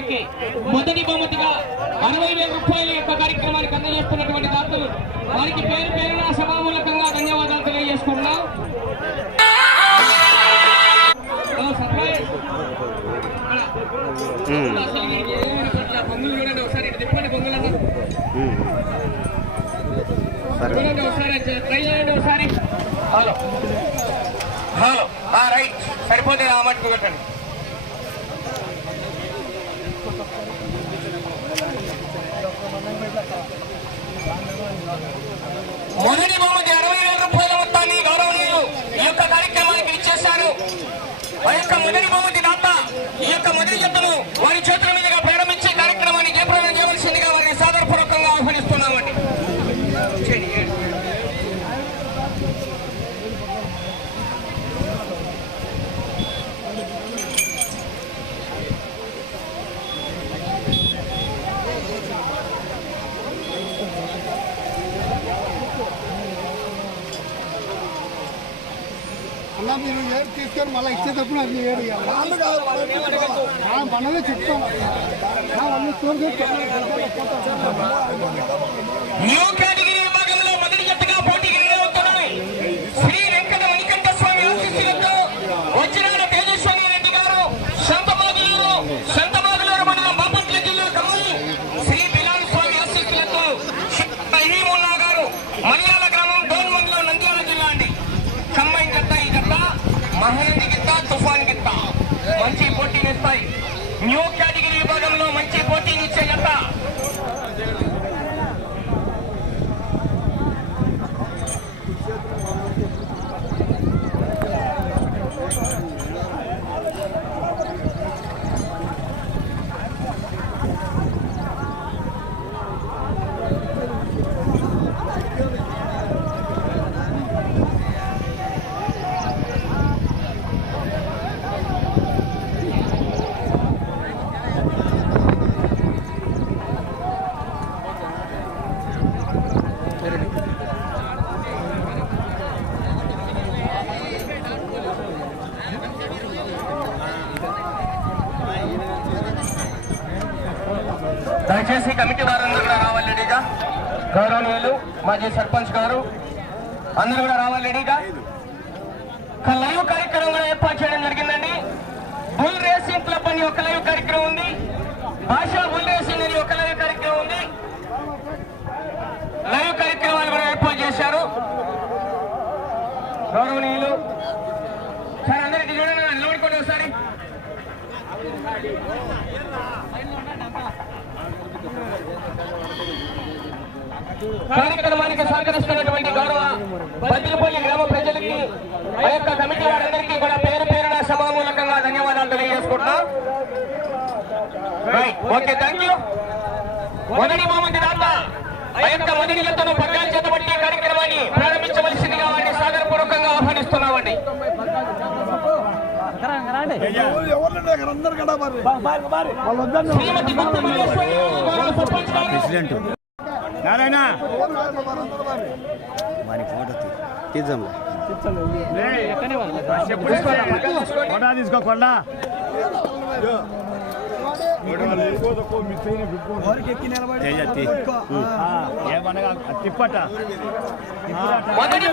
కార్యక్రమానికి మొదటి బహుమతిగా అరవై వేల రూపాయల యొక్క కార్యక్రమానికి అందజేస్తున్నటువంటి దాతలు వారికి పేరు పేరున సభామూలకంగా ధన్యవాదాలు తెలియజేసుకుంటున్నాం. చూడండి ఒకసారి ట్రై చేయండి ఒకసారి. హలో. హలో. రైట్. సరిపోతే ఆ మట్టుకు పెట్టండి. మొదటి బహుమతి అరవై వేల రూపాయల మొత్తాన్ని గౌరవనీయులు ఈ యొక్క కార్యక్రమానికి ఇచ్చేశారు ఆ యొక్క మొదటి బహుమతి దాత ఈ యొక్క మొదటి జట్టును వారి చేతుల మీద ప్రారంభించే కార్యక్రమాన్ని జయప్రదం చేయవలసిందిగా వారిని సాదరపూర్వకంగా ఆహ్వానిస్తున్నామండి చేయండి. అలా మీరు ఏడు తీసుకొని మళ్ళీ ఇచ్చేటప్పుడు అది ఏడు వాళ్ళు కాదు మనమే చెప్తాం. వాళ్ళు న్యూ కేటగిరీ విభాగంలో మొదటి జట్టుగా పోటీకి నిర్వహిస్తున్నాయి శ్రీ వెంకట మణికంఠ స్వామి ఆశీస్సులతో వజ్రాల తేజస్వామి రెడ్డి గారు సంతమాగులూరు సంతమాగులూరు మండలం బాపట్ల జిల్లా కమ్మి శ్రీ బిలాల్ స్వామి ఆశీస్సులతో రహీముల్లా గారు మలయాళ గ్రామం డోన్ మండలం నంద్యాల జిల్లా అండి కంబైన్ జట్ట ఈ జట్ట మహానది గిత్త తుఫాన్ గిత్త మంచి పోటీనిస్తాయి న్యూ కేటగిరీ విభాగంలో మంచి పోటీనిచ్చే జట్ట దయచేసి కమిటీ వారందరూ కూడా రావాలి రెడీగా గౌరవనీయులు మాజీ సర్పంచ్ గారు అందరూ కూడా రావాలి రెడీగా ఒక లైవ్ కార్యక్రమం కూడా ఏర్పాటు చేయడం జరిగిందండి బుల్ రేసింగ్ క్లబ్ అని ఒక లైవ్ కార్యక్రమం ఉంది భాషా బుల్ రేసింగ్ అని ఒక లైవ్ కార్యక్రమం ఉంది లైవ్ కార్యక్రమాలు కూడా ఏర్పాటు చేశారు గౌరవనీయులు సార్ అందరికి చూడండి నిలబడుకోండి ఒకసారి కార్యక్రమానికి సహకరిస్తున్నటువంటి గౌరవ బద్రిపల్లి గ్రామ ప్రజలకి ఆ యొక్క కమిటీ వారందరికీ కూడా పేరు పేరున సభామూలకంగా ధన్యవాదాలు తెలియజేసుకుంటున్నాం. రైట్ ఓకే థ్యాంక్ యూ మొదటి బహుమతి దాత ఆ యొక్క మొదటి జతను పగ్గాలు చేతబట్టి కార్యక్రమాన్ని ప్రారంభించవలసిందిగా వారిని సాగరపూర్వకంగా ఆహ్వానిస్తున్నామండి. అందరు నారాయణ. వాని ఫోటో తీద్దాం కొండ తీసుకో కొండ ఏమనగా తిప్పట. మొదటి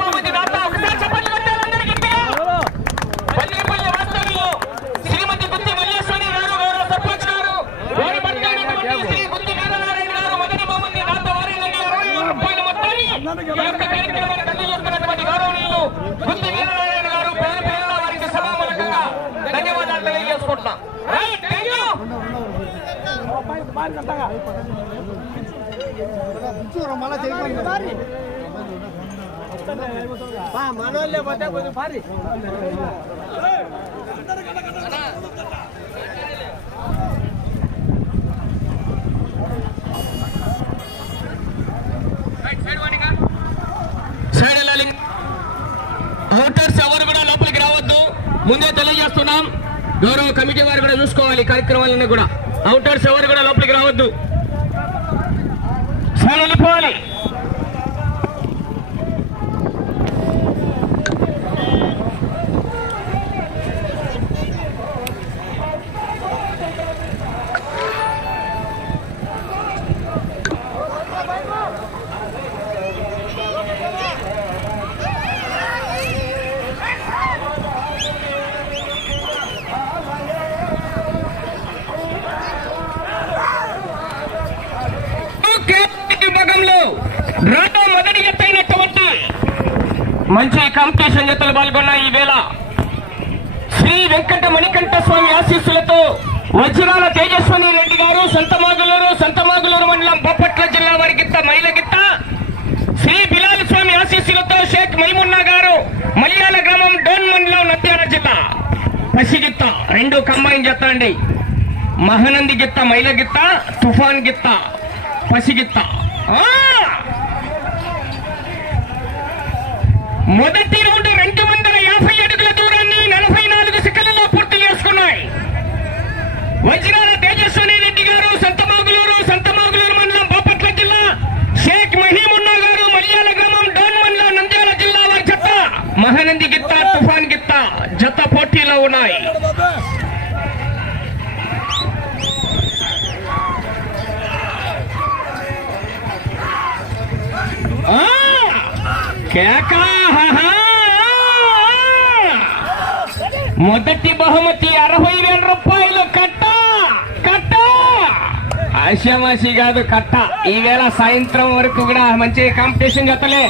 ధన్యవాదాలు తెలియజేసుకుంటున్నాం రైట్ థ్యాంక్ యూ కూర్చోరు ఓటర్స్ ఎవరు కూడా లోపలికి రావద్దు. ముందే తెలియజేస్తున్నాం. గౌరవ కమిటీ వారు కూడా చూసుకోవాలి కార్యక్రమాలన్నీ కూడా. అవుటర్స్ ఎవరు కూడా లోపలికి రావద్దు. సార్ వెళ్ళిపోవాలి. రెండో మొదటి ఎత్తైనటువంటి మంచి కాంపిటీషన్ జతలు పాల్గొన్న ఈ వేళ శ్రీ వెంకట మణికంఠ స్వామి ఆశీస్సులతో వజ్రాల తేజస్వని రెడ్డి గారు సంతమాగులూరు సంతమాగులూరు మండలం బొప్పట్ల జిల్లా వారి గిత్త మహిళ గిత్త శ్రీ బిలాల్ స్వామి ఆశీస్సులతో షేక్ మైమున్నా గారు మలయాళ గ్రామం డోన్ మండలం నంద్యాల జిల్లా. పసిగిత్త రెండు కంబైన్ జత అండి. మహానంది గిత్త మైల గిత్త తుఫాన్ గిత్త పసిగిత్త ఆ! మొదటి రౌండ్ రెండు వందల యాభై అడుగుల దూరాన్ని నలభై నాలుగు సెకండ్లలో పూర్తి చేసుకున్నాయి. వజ్రాల తేజస్వని రెడ్డి గారు సంతమాగులూరు సంతమాగులూరు మండలం బాపట్ల జిల్లా షేక్ మహీమున్నా గారు మలయాళ గ్రామం డోన్ మండలం నంద్యాల జిల్లా వారి జత మహానంది గిత్త తుఫాన్ గిత్త జత పోటీలో ఉన్నాయి. మొదటి బహుమతి అరవై వేల రూపాయలు కట్ట! కట్ట! ఆశామాసి కాదు కట్ట. ఈవేళ సాయంత్రం వరకు కూడా మంచి కాంపిటీషన్ జతలే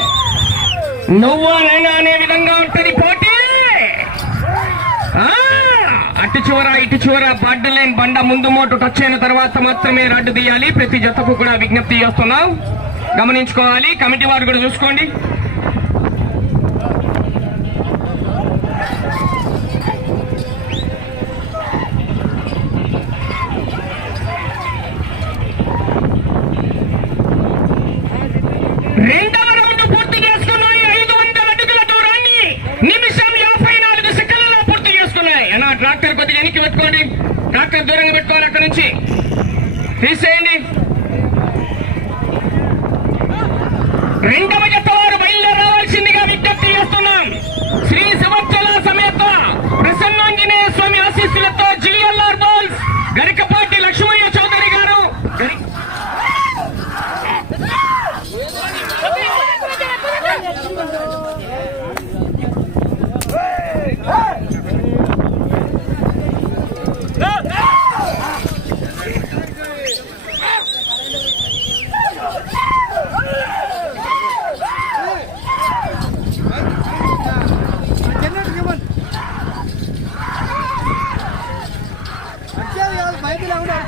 నువ్వు నేను అనే విధంగా ఉంటుంది పోటీ! అటు చివర ఇటు చివర బడ్డు లైన్ బండ ముందు మోటు టచ్ అయిన తర్వాత మాత్రమే రడ్డు తీయాలి. ప్రతి జతకు కూడా విజ్ఞప్తి చేస్తున్నాం. గమనించుకోవాలి. కమిటీ వారు కూడా చూసుకోండి. తీసేయండి. రెండవ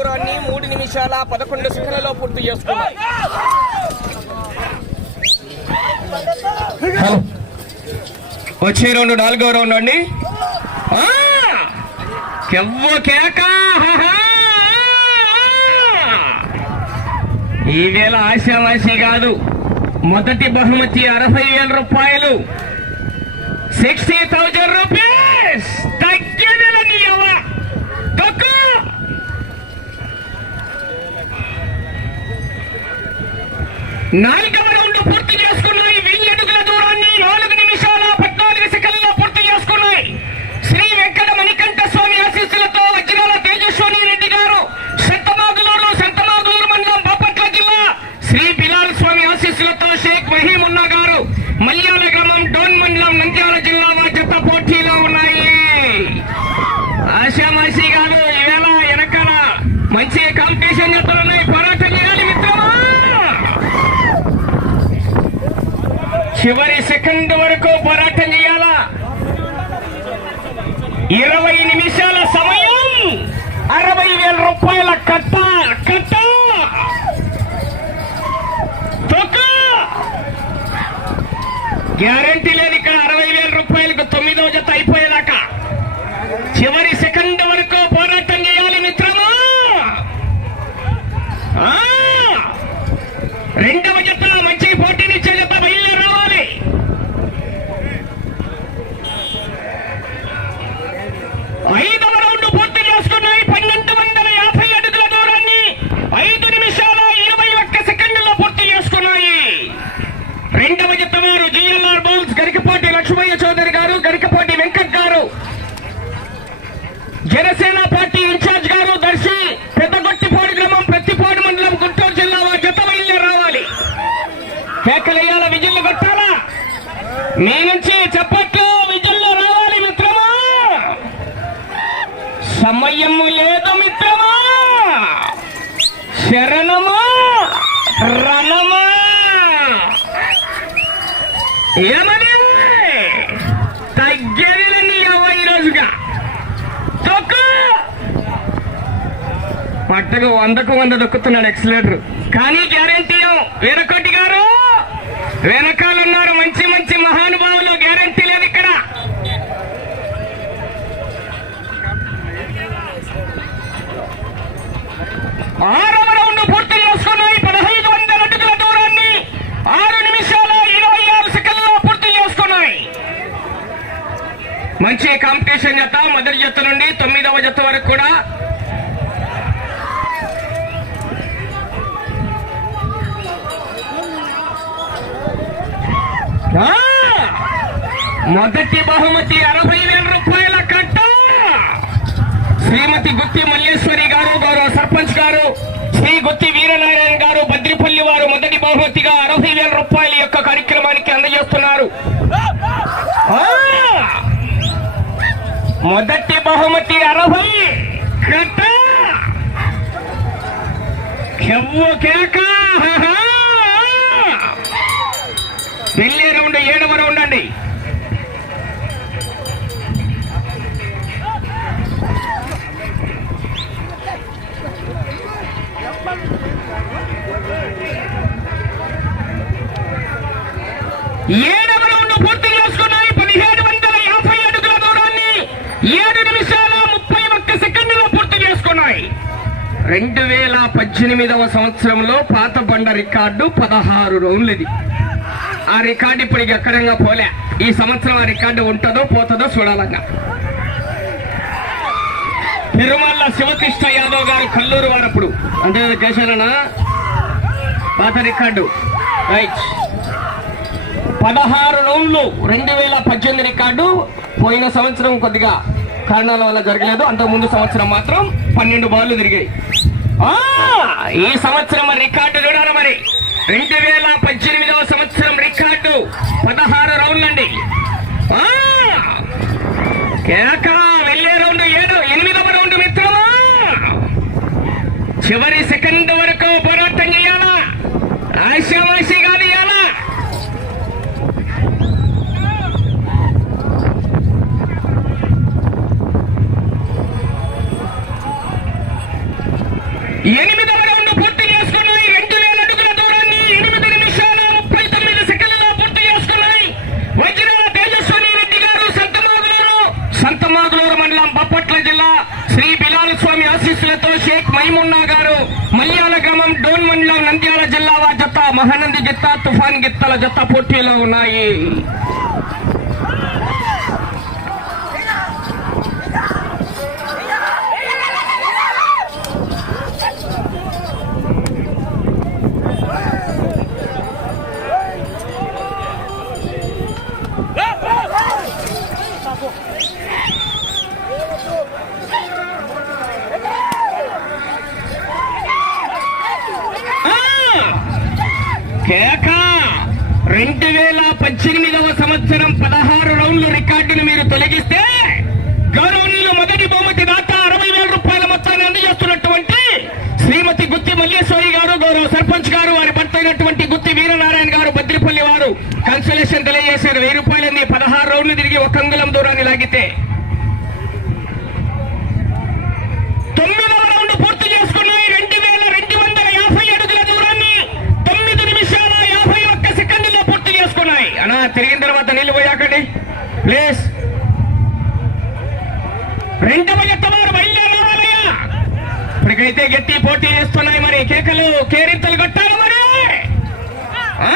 దూరాన్ని మూడు నిమిషాల పదకొండు సెకండ్లలో పూర్తి చేసుకున్నారు వచ్చే రౌండ్ నాలుగో రౌండ్ అండి. ఆ! ఈ వేళ ఆశావాసి కాదు. మొదటి బహుమతి అరవై వేల రూపాయలు. Sixty thousand rupees. తగ్గిన తక్కువ! నాలుగవ పూర్తి చేసుకున్నాయి. వెయ్యి అడుగుల దూరాన్ని నాలుగు నిమిషాల పద్నాలుగు సెకండ్లలో పూర్తి చేసుకున్నాయి. శ్రీ వెంకట మణికంఠ స్వామి ఆశీస్సులతో వజ్రాల తేజస్వామి రెడ్డి గారు సంతమాగులూరు సంతమాగులూరు మండలం బాపట్ల జిల్లా శ్రీ బిలాల్ స్వామి ఆశీస్సులతో షేక్ మహీమున్నా గారు మల్యాల గ్రామం డోన్ మండలం నంద్యాల జిల్లా వారి జత పోటీలో ఉన్నాయి ఆశామాషి గారు ఈవేళ వెనకాల మంచి కాంపిటీషన్ జతలున్నాయి పోరాటం చేయాలి మిత్రమా చివరి సెకండ్ వరకు పోరాటం చేయాలా? ఇరవై నిమిషాల సమయం. అరవై వేల రూపాయల కట్ట కట్ట. గ్యారంటీ లేదు ఇక్కడ అరవై వేల రూపాయలు కరెక్ట్గా వందకు వంద దొక్కుతున్నాడు ఎక్సలేటర్. కానీ గ్యారంటీ వీరకోటి గారు వెనకాల బహుమతి అరవై కట్ట కెవ్వు కేక? హహా! వెళ్ళే రౌండ్ ఏడవ రౌండ్ అండి. ఏడు రౌండ్ పూర్తి చేసుకున్నాయి పదిహేడు వందల యాభై అడుగుల దూరాన్ని ఏడు నిమిషాల ముప్పై ఒక్క సెకండ్లో పూర్తి చేసుకున్నాయి రెండు వేల పద్దెనిమిదవ సంవత్సరంలో పాత బండ రికార్డు పదహారు రౌండ్లది. ఆ రికార్డు ఇప్పుడు ఎక్కడంగా పోలే. ఈ సంవత్సరం ఆ రికార్డు ఉంటుందో పోతుందో చూడాలంగా. తిరుమల శివకృష్ణ యాదవ్ గారు కల్లూరు వారప్పుడు. అంటే కేశాలనా పాత రికార్డు. రైట్ పదహారు రౌండ్లు రెండు వేల పద్దెనిమిది రికార్డు పోయిన సంవత్సరం కొద్దిగా కారణాల వల్ల జరగలేదు. అంతకు ముందు సంవత్సరం మాత్రం పన్నెండు బాళ్ళు తిరిగాయి. ఈ సంవత్సరం రికార్డు చూడాలి మరి. రెండు వేల పద్దెనిమిదవ సంవత్సరం రికార్డు. పదహారు రౌండ్లు అండి ఆ, కేక వెళ్ళే రౌండ్ ఏడు ఎనిమిదవ రౌండ్ మిత్రమా? చివరి సెకండ్ వరకు పోరాటం చేయాలా? ఆశావాసి కానీ ఆశీస్సులతో షేక్ మైమున్నా గారు మల్యాల గ్రామం డోన్ మండలం నంద్యాల జిల్లా వారి జత మహానంది గిత్త తుఫాన్ గిత్తల జత పోటీలో ఉన్నాయి. కేక రెండు వేల పద్దెనిమిదవ సంవత్సరం పదహారు రౌండ్లు రికార్డును మీరు తొలగిస్తే గౌరవనీయులు మొదటి బహుమతి దాకా అరవై వేల రూపాయల మొత్తాన్ని అందజేస్తున్నటువంటి శ్రీమతి గుత్తి మల్లేశ్వరి గారు గౌరవ సర్పంచ్ గారు వారి భర్త అయినటువంటి గుత్తి వీరనారాయణ గారు బద్రిపల్లి వారు. కన్సలేషన్ తెలియజేశారు. వెయ్యి రూపాయలన్నీ పదహారు రౌండ్లు తిరిగి ఒక అంగుళం దూరాన్ని లాగితే ప్లీజ్. రెండవ జత వారు బయలుదేరాలయ్యా ఇప్పటికైతే గట్టి పోటీ చేస్తున్నాయి మరి కేకలు కేరింతలు కొట్టాలి మరి. ఆ!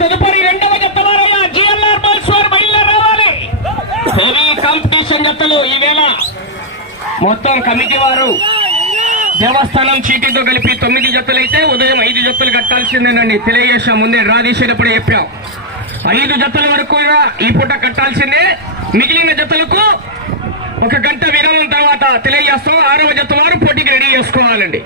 తదుపరి రెండవ జత వారయ్యా జిఎల్ఆర్ బాల్స్ వారు బయలుదేరాలి హెవీ కాంపిటీషన్ జత్తలు ఈవేళ. మొత్తం కమిటీ వారు దేవస్థానం చీటీతో కలిపి తొమ్మిది జతలైతే ఉదయం ఐదు జతలు కట్టాల్సిందేనండి. తెలియజేసాం ముందే రాధేశ్వరప్పుడే చెప్పాం. ఐదు జతల వరకు ఈ పూట కట్టాల్సిందే. మిగిలిన జతలకు ఒక గంట విరామం తర్వాత తెలియజేస్తాం. ఆరవ జత వారు పోటీకి రెడీ చేసుకోవాలండి.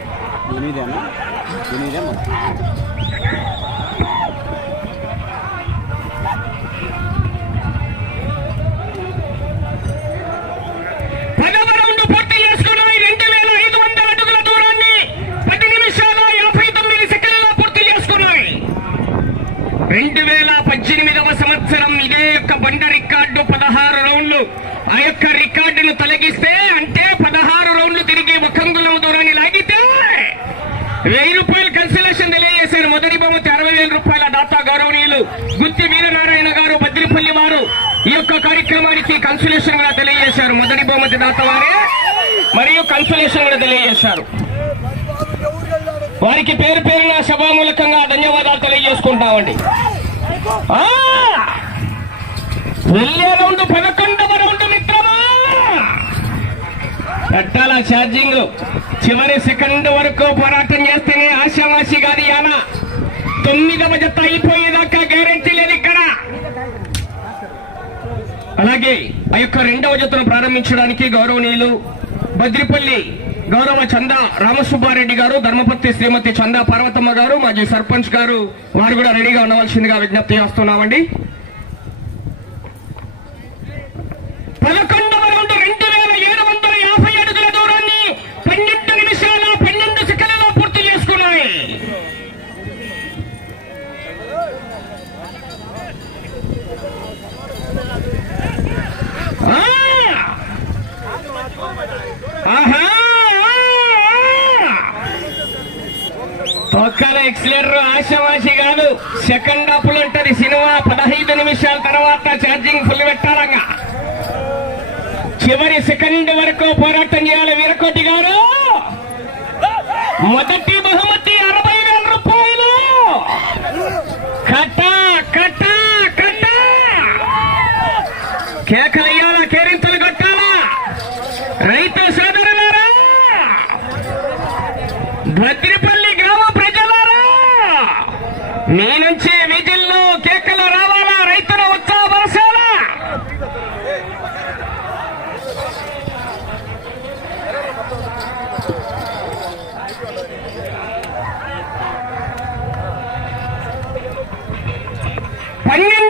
పదవ రౌండ్ చేసుకున్నాయి రెండు వేల ఐదు వందల అడుగుల దూరాన్ని పది నిమిషాల యాభై తొమ్మిది సెకండ్లలో పూర్తి చేసుకున్నాయి రెండు వేల పద్దెనిమిదవ సంవత్సరం ఇదే యొక్క బండ రికార్డు పదహారు రౌండ్లు. ఆ యొక్క రికార్డును తొలగిస్తే అంటే పదహారు రౌండ్లు తిరిగి ఒకంగులం దూరాన్ని లాగితే వెయ్యి రూపాయలు కన్సలేషన్ తెలియజేశారు మొదటి బహుమతి అరవై వేల రూపాయల దాతా గౌరవనీయులు గుత్తి వీరనారాయణ గారు బద్రిపల్లి వారు ఈ యొక్క కార్యక్రమానికి కన్సలేషన్ కూడా తెలియజేశారు. మొదటి బహుమతి దాత వారే మరియు కన్సలేషన్ కూడా తెలియజేశారు. వారికి పేరు పేరున సభామూలకంగా ధన్యవాదాలు తెలియజేసుకుంటామండి. వెళ్ళే రౌండ్ పదకొండవ రౌండ్ మిత్రమా! పెట్టాల ఛార్జింగ్ చివరి సెకండ్ వరకు పోరాటం చేస్తేనే ఆశావాసి గారి యానా. తొమ్మిదవ జత అయిపోయేదాకా గ్యారెంటీ లేదు ఇక్కడ. అలాగే ఆ యొక్క రెండవ జతను ప్రారంభించడానికి గౌరవనీయులు బద్రిపల్లి గౌరవ చందా రామసుబ్బారెడ్డి గారు ధర్మపతి శ్రీమతి చందా పార్వతమ్మ గారు మాజీ సర్పంచ్ గారు వారు కూడా రెడీగా ఉండవలసిందిగా విజ్ఞప్తి చేస్తున్నామండి. పదకొండు రౌండ్ రెండు వేల ఏడు వందల యాభై అడుగుల దూరాన్ని పన్నెండు నిమిషాల పన్నెండు సెకండ్లలో పూర్తి చేసుకున్నాయి ఆ! ఆహా! ఒక్కల ఎక్సలేటర్ ఆశావాసి కాదు సెకండ్ హాఫ్లో ఉంటది సినిమా. పదహైదు నిమిషాల తర్వాత ఛార్జింగ్ ఫుల్ పెట్టాలంగా. చివరి సెకండ్ వరకు పోరాటం చేయాలి వీరకోటి గారు. మొదటి బహుమతి అరవై వేల రూపాయలు. కట్ట కట్ట కట్ట. కేకలు కేకలయ్యాలా కేరింతలు కొట్టాలా? రైతు సోదరులారా భద్రిపల్లి பன்னெண்டு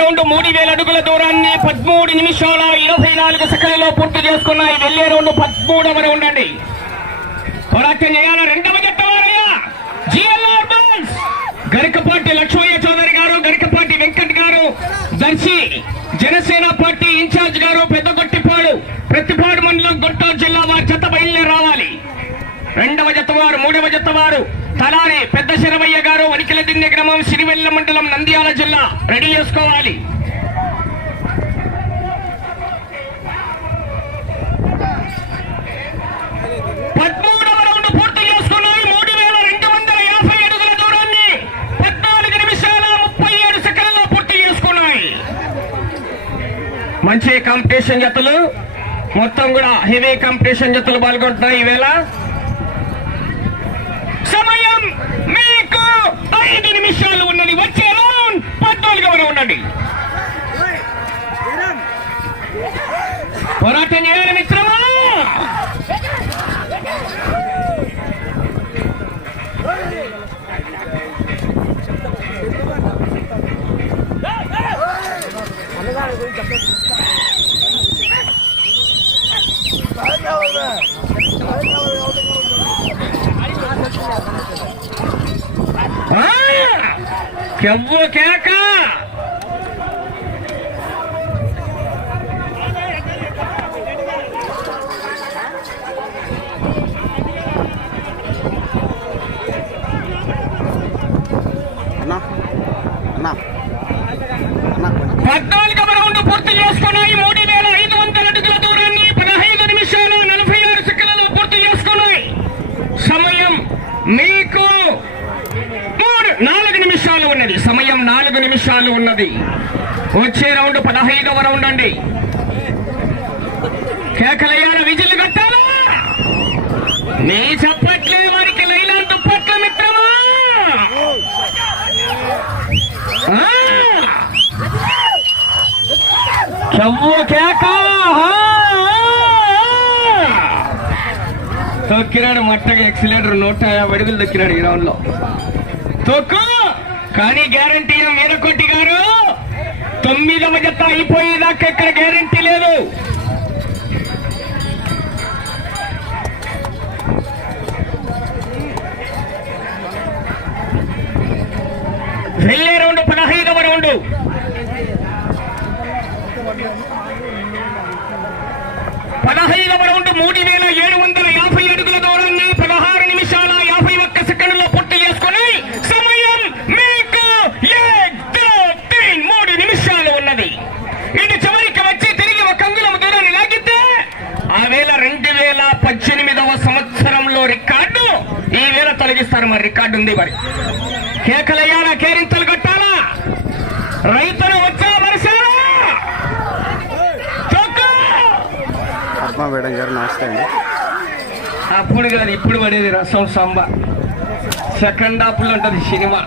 రౌండ్ మూడు వేల అడుగుల దూరాన్ని పదమూడు నిమిషాల ఇరవై నాలుగు సెకండ్లో పూర్తి చేసుకున్నాయి వెళ్ళే రౌండ్ పదమూడవ రౌండ్ అండి. పోరాటం చేయాల? రెండవ జట్ట గరికపాటి లక్ష్మయ్య చౌదరి గారు గరికపాటి వెంకట్ గారు దర్శి జనసేన పార్టీ ఇన్ఛార్జ్ గారు పెద్ద గొట్టిపాడు ప్రతిపాడు మండలం గుంటూరు జిల్లా వారి జత బయలుదేరి రావాలి. రెండవ జత వారు మూడవ జత వారు తలారి పెద్ద శరవయ్య గారు వనికిల దిన్నె గ్రామం సిరివెల్ల మండలం నంద్యాల జిల్లా రెడీ చేసుకోవాలి. రెండు వందల ముప్పై ఏడు సెకండ్లలో పూర్తి చేసుకున్నాయి. మంచి కాంపిటీషన్ జతలు మొత్తం కూడా హెవీ కాంపిటీషన్ జతలు పాల్గొంటున్నాయి ఈవేళ సమయం మీకు ఐదు నిమిషాలు ఉన్నది వచ్చే రౌండ్ అండి పోరాటం చేయాలి మిత్రమా ఆ! కెవ్వు కేక అన్నా అన్నా అన్నా కొంచెం పద్నాలుగవ రౌండ్ పూర్తి చేసుకున్నాయి మూడు వేల ఐదు వందల అడుగుల దూరాన్ని పదహైదు నిమిషాలు నలభై ఆరు సెకండ్లలో పూర్తి చేసుకున్నాయి సమయం మీకు మూడు నాలుగు నిమిషాలు ఉన్నది సమయం నాలుగు నిమిషాలు ఉన్నది వచ్చే రౌండ్ పదహైదవ రౌండ్ అండి. కేకలయ్యాల విజిల్ కట్టాలా నీ చప్పట్లే మరికి లైలా దుప్పట్ల మిత్రమా? ఆ! కేక తొక్కినాడు మొట్టగా ఎక్సిలేటర్ నూట యాభై అడుగులు తొక్కినాడు ఈ రౌండ్లో తొక్కు! కానీ గ్యారంటీ వీరకొట్టి గారు? తొమ్మిదవ జత అయిపోయేదాకా ఇక్కడ గ్యారంటీ లేదు. వెళ్ళే రౌండ్ పదహైదవ రౌండ్. పదహైదవ రౌండ్ మూడు వేల ఏడు వందల యాభై అడుగుల దూరాన్ని పదహారు నిమిషాల యాభై ఒక్క సెకండ్లో పూర్తి చేసుకుని సమయం మీకు ఏక్, దో, తీన్, మూడు నిమిషాలు ఉన్నది ఇటు చివరికి వచ్చి తిరిగి ఒక అంగుళం దూరాన్ని లాగితే ఆ వేళ రెండు వేల పద్దెనిమిదవ సంవత్సరంలో రికార్డు ఈ వేళ తొలగిస్తారు మరి రికార్డు ఉంది మరి కేకలయ్యాలా కేరింతలు కొట్టాలా రైతులు వచ్చా మనిషారా తొక్కు! పద్మ మేడం గారు నమస్తే అండి ఎప్పుడు కాదు ఇప్పుడు పడేది రసం సంబ. సెకండ్ హాఫ్లో ఉంటుంది సినిమా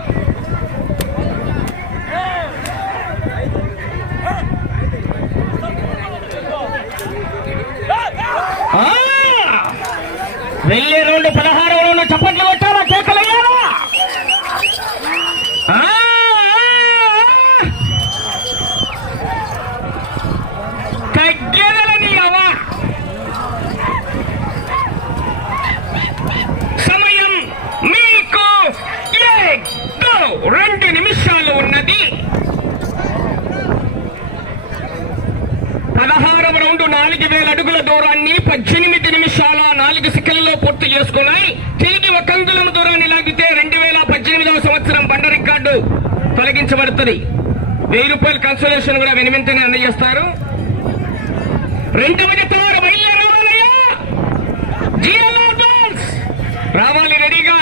ఆ! వెళ్ళే రౌండ్ పదహారు రౌండ్ చప్పట్లు కొట్టాలా కేకలు వేయాలా? ఆ! ఆ! తగ్గేదలని అవ్వ సమయం మీకు ఏక్, దో, రెండు నిమిషాలు ఉన్నది పదహారవ రౌండ్ నాలుగు వేల అడుగుల దూరాన్ని పద్దెనిమిది నిమిషాల నాలుగు సెకండ్లలో పూర్తి చేసుకున్నాయి. తిరిగి ఒక అంగుళం దూరాన్ని లాగితే రెండు వేల పద్దెనిమిదవ సంవత్సరం బండ రికార్డు తొలగించబడుతుంది. వెయ్యి రూపాయల కన్సలేషన్ కూడా వెనువెంటనే అందజేస్తారు. రెండవ జత రావాలి రెడీగా.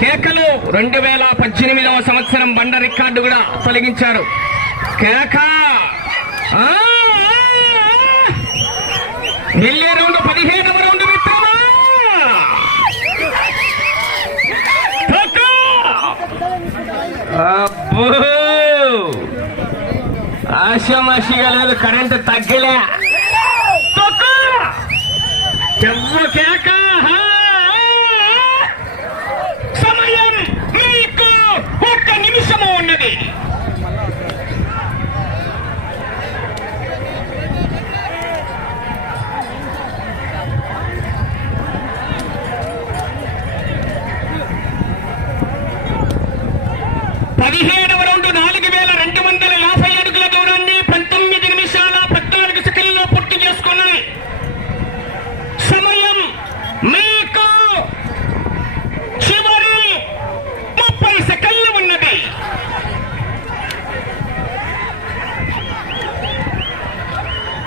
కేకలు రెండు వేల పద్దెనిమిదవ సంవత్సరం బండ రికార్డు కూడా తొలగించారు. కేక! ఆ. వెళ్ళే రౌండ్ పదిహేనవ రౌండ్ మిత్రమా తొక్కు! అబ్బో ఆశామాషిగా లేదు కరెంట్ తగ్గలే తొక్కు! చెవ్వ కేక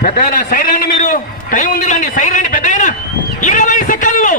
పెద్ద సైరండి మీరు? టైం ఉంది రండి. సైరండి రండి ఇరవై సెకండ్లు.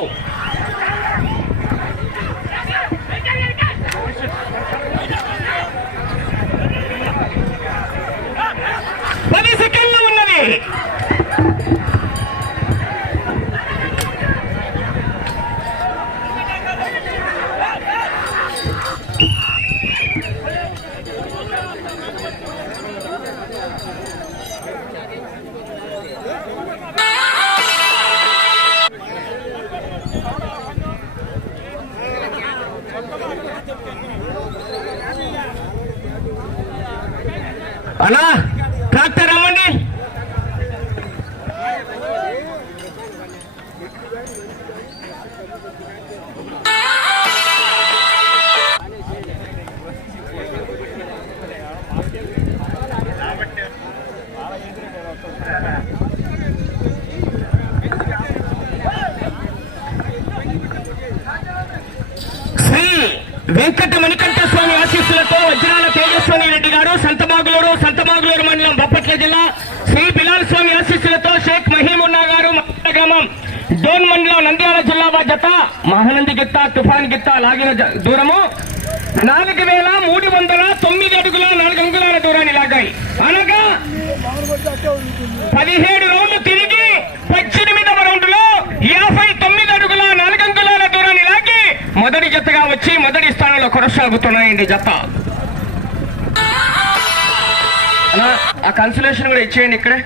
అన్నా ట్రాక్టర్ రమ్మండి. శ్రీ వెంకట రెడ్డి గారు సంతమాగులూరు సంతమాగులూరు మండలం బొప్పట్ల జిల్లా శ్రీ బిలాల్ స్వామి ఆశీస్సులతో షేక్ మహీమున్నా గారు గ్రామం. డోన్ మండలం నంద్యాల జిల్లా జత మహానంది గిత్త తుఫాన్ గిత్త లాగిన జ- దూరము. నాలుగు వేల మూడు వందల తొమ్మిది అడుగుల నాలుగు అంగుళాల దూరాన్ని లాగాయి. అనగా పదిహేడు రౌండ్లు తిరిగి పద్దెనిమిదవ రౌండ్లో యాభై తొమ్మిది అడుగుల నాలుగు అంగుళాల దూరాన్ని లాగి మొదటి జతగా వచ్చి మొదటి స్థానంలో కొనసాగుతున్నాయండి జత. ఆ కన్సలేషన్ కూడా ఇచ్చేయండి ఇక్కడే.